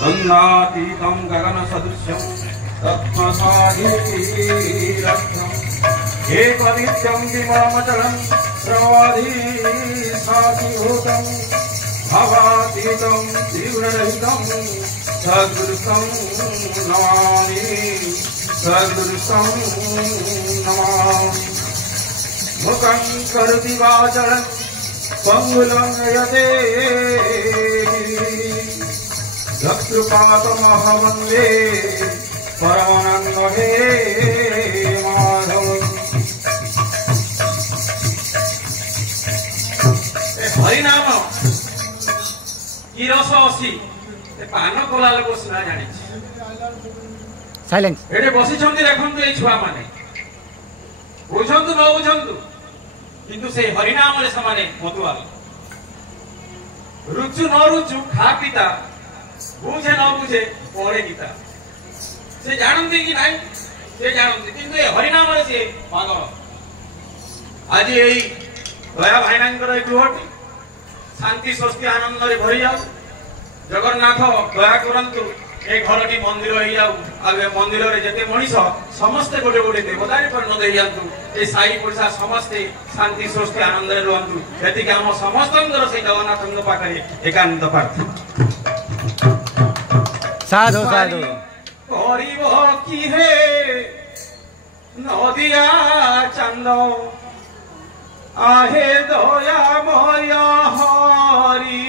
गन्धातीतं गगनसदृशं रत्नसागीरत्नम् एकनित्यं विमलमचलं प्रवाधीशाखीभूतं भवातीतं त्रिगुणरहितं सद्गुरुं नमामि सद्गुरुं नमामि मुखं करोति वाचालं पंगुलं यते दक्षुपातमहं वन्दे परमानंद हे माधव। हरिनाम की रस असी पान कला लोक सीना जानी साइलेंस एटे बसी छंती देखंतु ए छुआ माने बुझंतु न बुझंतु किंतु से हरिनाम रे समाने मतुआल रुचु न रुचु खा पिता बुझे न बुझे पढ़े गीता से जानती कि नहीं से जानती किंतु ए हरिनाम रे से पागल आज एई दया भाईनांकर गृहटी शांति स्वस्ति आनंद रे भरी जाऊ जगन्नाथ दया करंतु ए घरटी मंदिर हो जाऊ आगे मंदिर रे जते मनीष समस्ते गोटे गोटे देवदारी परिणत हो जातु ए साई पड़सा समस्ते शांति स्वस्ति आनंद रे रहंतु एति के हम समस्तंकर से जगन्नाथଙ୍କ पाखरे एकांत प्रार्थना साधु साधु करिब की हे नदिया चंद आहे दया मय हरि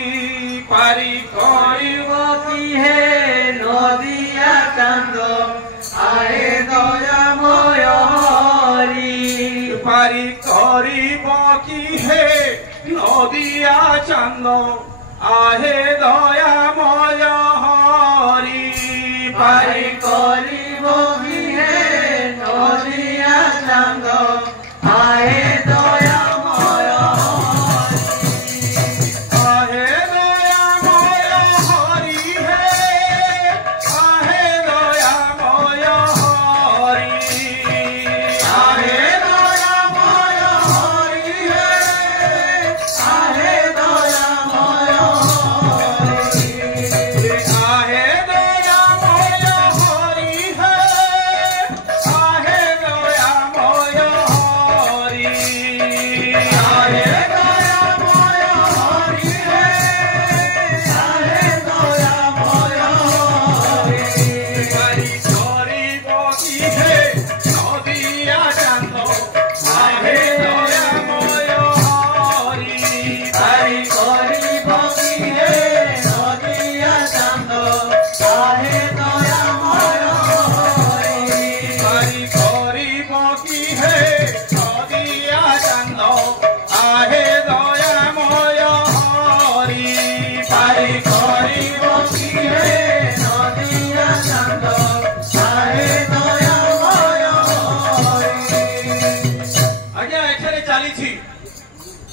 पारी करिब की हे नदिया चंद आहे दया मय हरि पारी करिब की हे नदिया चंद आहे दया मय हरि पारी करिब की हे नदिया चंद आहे दया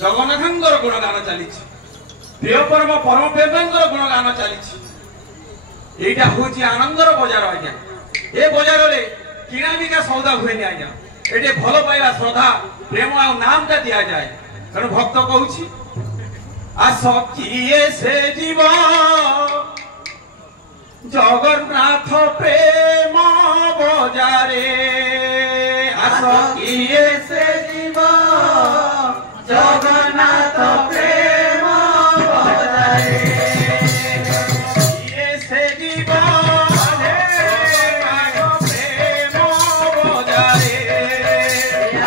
जगन्नाथंकर गुणगान चली प्रिय परम परम प्रेमंकर गुणगान चली एटा होची आनंदर बजार आज्ञा ए बजार रे किना बिका सौदा हुए नि आज्ञा एटे भलो पाइला श्रद्धा प्रेम आ नाम ता दिया जाए कारण भक्त कहूची आस किए से जीव जगन्नाथ प्रेम बजारे आस किए से जीव जगन्नाथ प्रेम बजारे किए से जीव प्रेम बजारे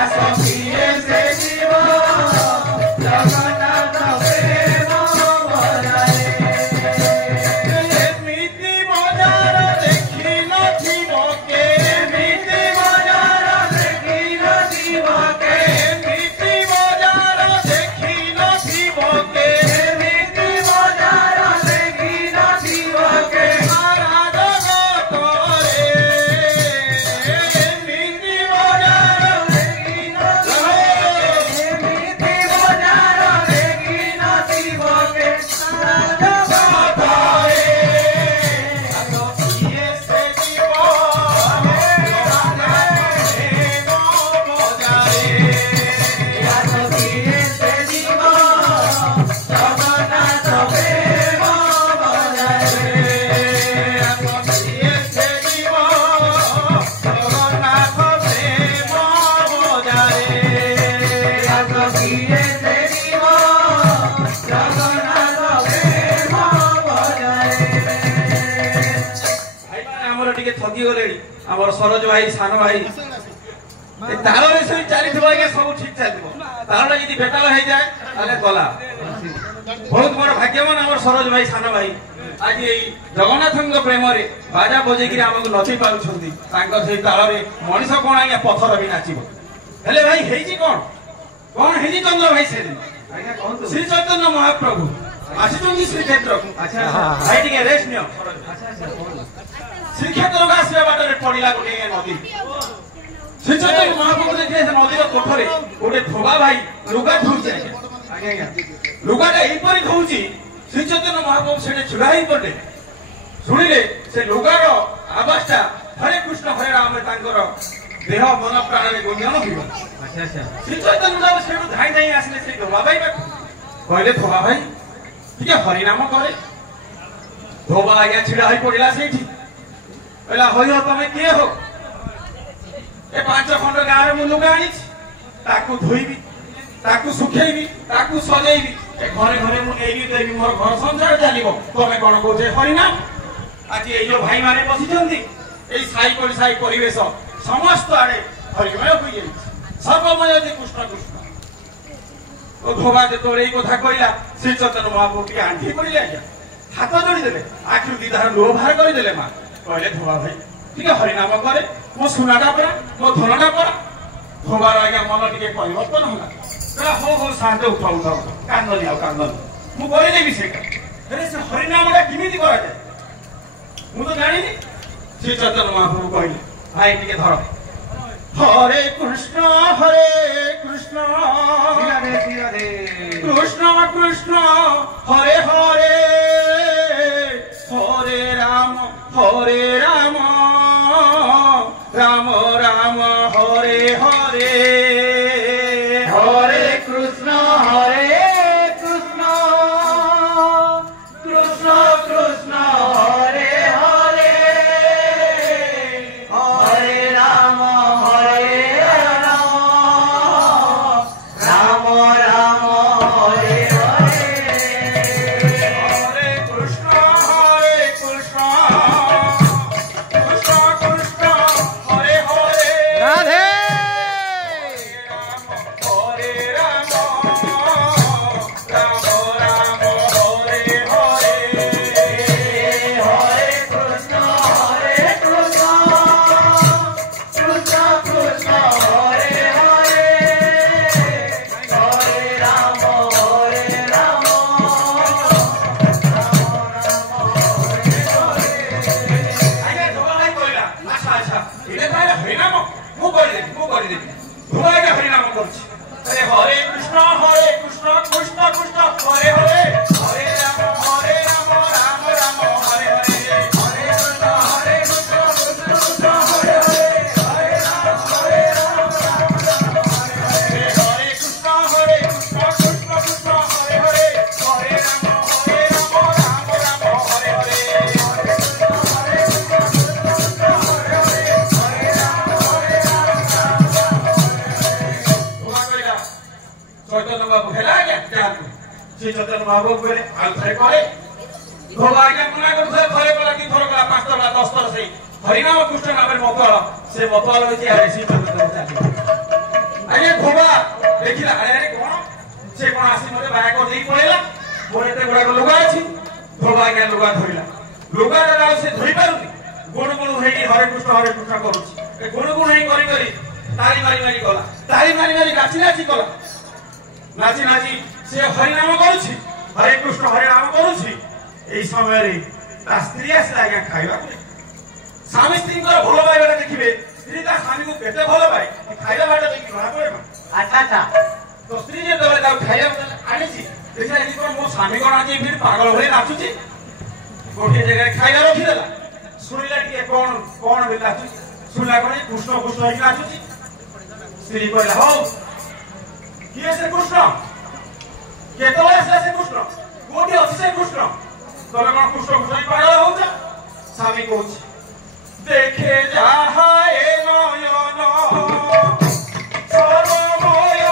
आस किए से जीव जगन्नाथ प्रेम बजारे मिति बजारे भांगी गले आमर सरोज भाई सान भाई तार से चली आज्ञा सब ठीक चलो तार यदि बेताल हो जाए ताले गला बहुत बड़ भाग्यवान आमर सरोज भाई सान भाई आज ये जगन्नाथ प्रेम बाजा बजेक आमको नचई पार्टी ताल मनीष कौन आज्ञा पथर भी नाचब हेले भाई है कौन कौन है चंद्र भाई से श्री चैतन्य महाप्रभु आसी श्रीक्षेत्र भाई टे रेस्ट नियो श्रीक्षेत्र को आसवा बाटर पड़ा गोटे नदी श्री चैतन्य महाप्रभु देखिए नदी कोठरे गोटे धोबा भाई लुगा धोचे लुगाटा यहीपरी धोची श्री चैतन्य महाप्रभु से छुड़ा ही पड़े शुणिले से लुगार आवाजटा हरे कृष्ण हरे राम देह मन प्राण में गुंजन हो श्री चैतन्य से धाई धाई आसिले से धोबा भाई कहले धोबा भाई ठीक है हरिनाम करे धोबा आज्ञा छिड़ा ही पड़ा से कहला हो तमें किए हो ए 5 खंड गाँव में लुगा आनी धोईबी सुखेबी सजेबी घरे घरे मुझे देवी मोर घर संसार चलो तमें कौन कहे हरिनाम आज ये जो भाई माने बसी साई परिवेश समस्त आड़े हरिमय हो जाए सर्वमय कृष्ण कृष्ण धोबा जो कथा कहला श्री चैतन्य महाप्रभु टी आंठी पड़े आज्ञा हाथ जोड़ीदे आखिर दीदार लुह बाहर करदे माँ कहले धोबा भाई ठीक हरिनाम करे मो सुनाटा पड़ा मो धनटा पड़ा धोबार आज्ञा मन टे परिवर्तन होला हो शांत उठा उठा कांदनी कांदनी मुझे से हरिनाम केमी करा मुझे जानी श्री चैतन्य महाप्रभु कहले भाई टे धर हरे कृष्ण कृष्ण कृष्ण हरे हरे हरे राम राम राम हरे हरे हरे कृष्ण कृष्ण कृष्ण हरे हरे हरे राम राम राम हरे हरे कृष्ण राधे श्री चैतन्य महाप्रभु बोले आलथरे करे धोबा आज्ञा मना कर थरे कला कि थरे कला 5 तला 10 तला से हरिनाम कृष्ण नाम मतवाल से मतवाल होची आरे श्री चैतन्य चाली आज्ञा धोबा देखिला अरे कोन से कोन आसी मते बाया को देई पळेला मोर एते गुडा लुगा अछि धोबा आज्ञा लुगा धरिला लुगा रा से धोई पारुनी गुण गुण हेई हरे कृष्ण करूची ए गुण गुण हेई करी करी ताली मारी मारी गला ताली मारी मारी नाची नाची गला नाची नाची से हरिनाम करुछि हरे कृष्ण हरे नाम करुछि एई समय रे ता स्त्री आसला आज्ञा खाइबा स्वामी स्त्री को भलो पाइबा देखिबे स्त्री ता स्वामी को केते भलो पाइ खाइबा बाटा देखि जଣା पड़े अच्छा अच्छा तो स्त्री जे तबे ता खाइबा आनिछि देखा एई को मो स्वामी कोन आजी फिर पागल होई नाचुछि गोटे जगह खाइबा रखि देला सुनिला के कोन कोन बे नाचुछि सुनिला कोन कृष्ण कृष्ण होई नाचुछि स्त्री कहला हो किए से कृष्ण केतले से कृष्ण कोठी अछि से कृष्ण तोरे कोन कृष्ण कृष्ण पागल होउछ स्वामी कहूछ देखे जाहाए नयन सर्वमय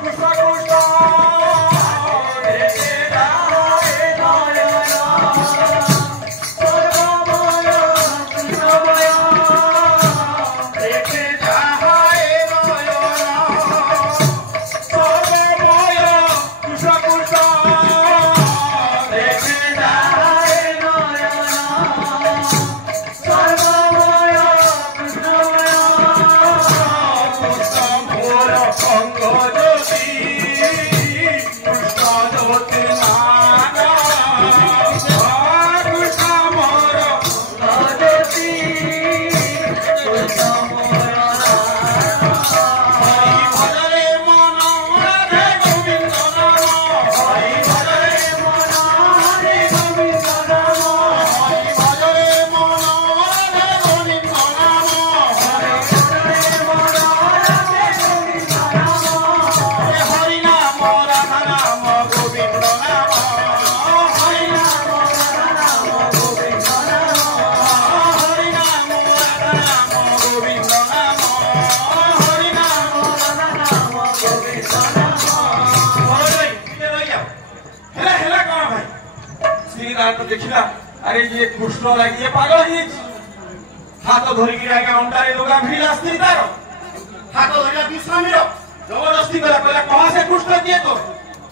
कृष्ण कृष्ण देखे जाहाए नयन सर्वमय कृष्णमय तो देखिला अरे ये कृष्ण लगी ये पागल ही हाथ धरिक आगे अंडारे लुगा भिड़ा स्त्री तार हाथ धरला विश्रामी जबरदस्ती कला कहला कहाँ से कृष्ण किए तो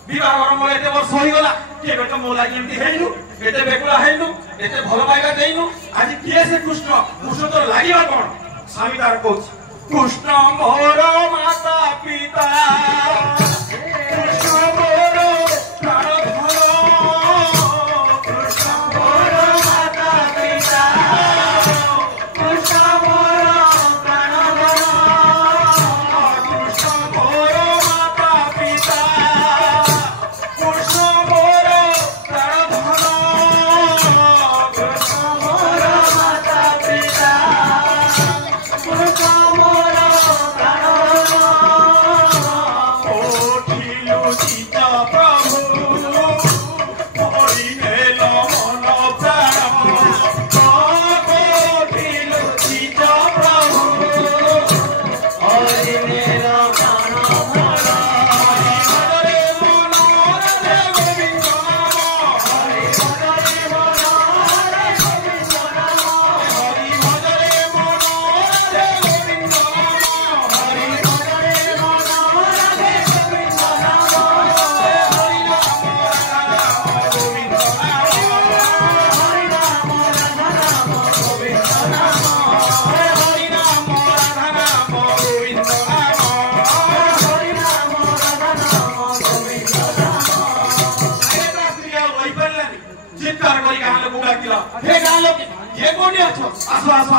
विवाह मोर एते वर्ष हो गला केबे तो मो लागि एमती हेइनु एते बेकुला हेइनु एते भलो पाइबा देइनु आज किए से कृष्ण तो लागिबा कोन स्वामी तार कहछ कृष्ण मोर माता पिता कृष्ण मोर प्राण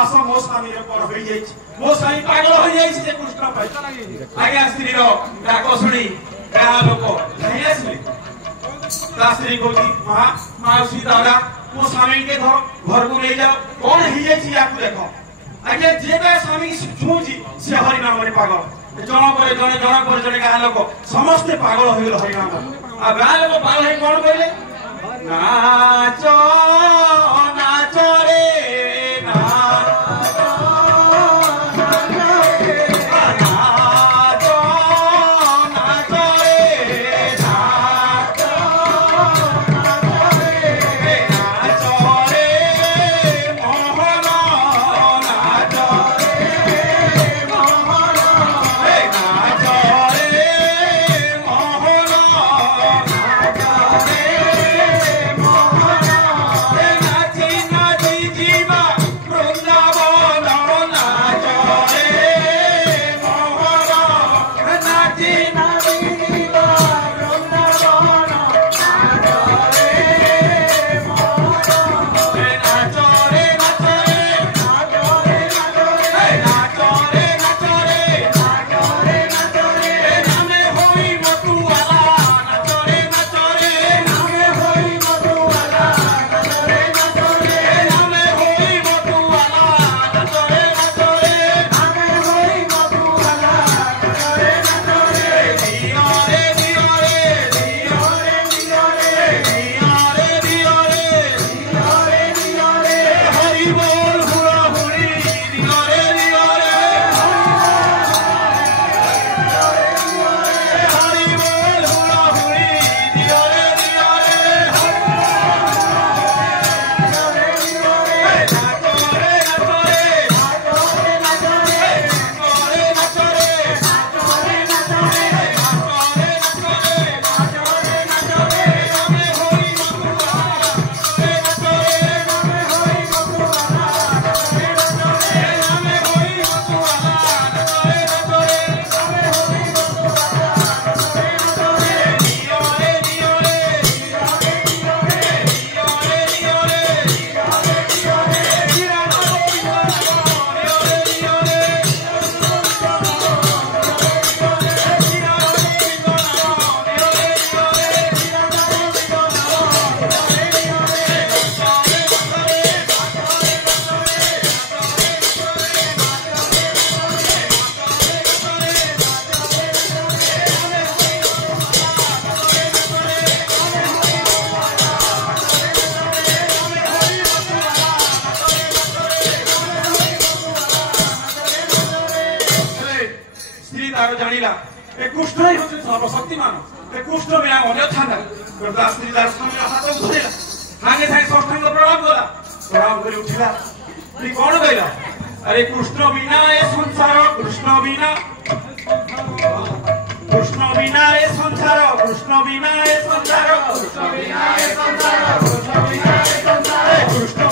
आसो मो स्वामी मो स्वामी पागल हो जाए कृष्ण आज्ञा स्त्री डाक शुणी गाँ लोक स्त्री को मौसी दादा मो स्वामी के घर को ले जाओ कौन हो देख आज्ञा जे स्वामी छुची सी हरिनाम पागल जन पर जन गाँ लोक समस्ते पागल हो गए हरिनाम आ गाँ लोक पागल है कौन कहले नाच नाच रे जानिला ए कृष्ण ही सर्वशक्तिमान ए कृष्ण बिना अन्य था ना दास दास हाथ धरेला सागे सागे षष्ठांग प्रणाम कला प्रणाम कर उठिला कौन कहला अरे कृष्ण बिना ए संसार कृष्ण बिना ए संसार कृष्ण बिना ए संसार कृष्ण बिना ए संसार कृष्ण बिना ए संसार कृष्ण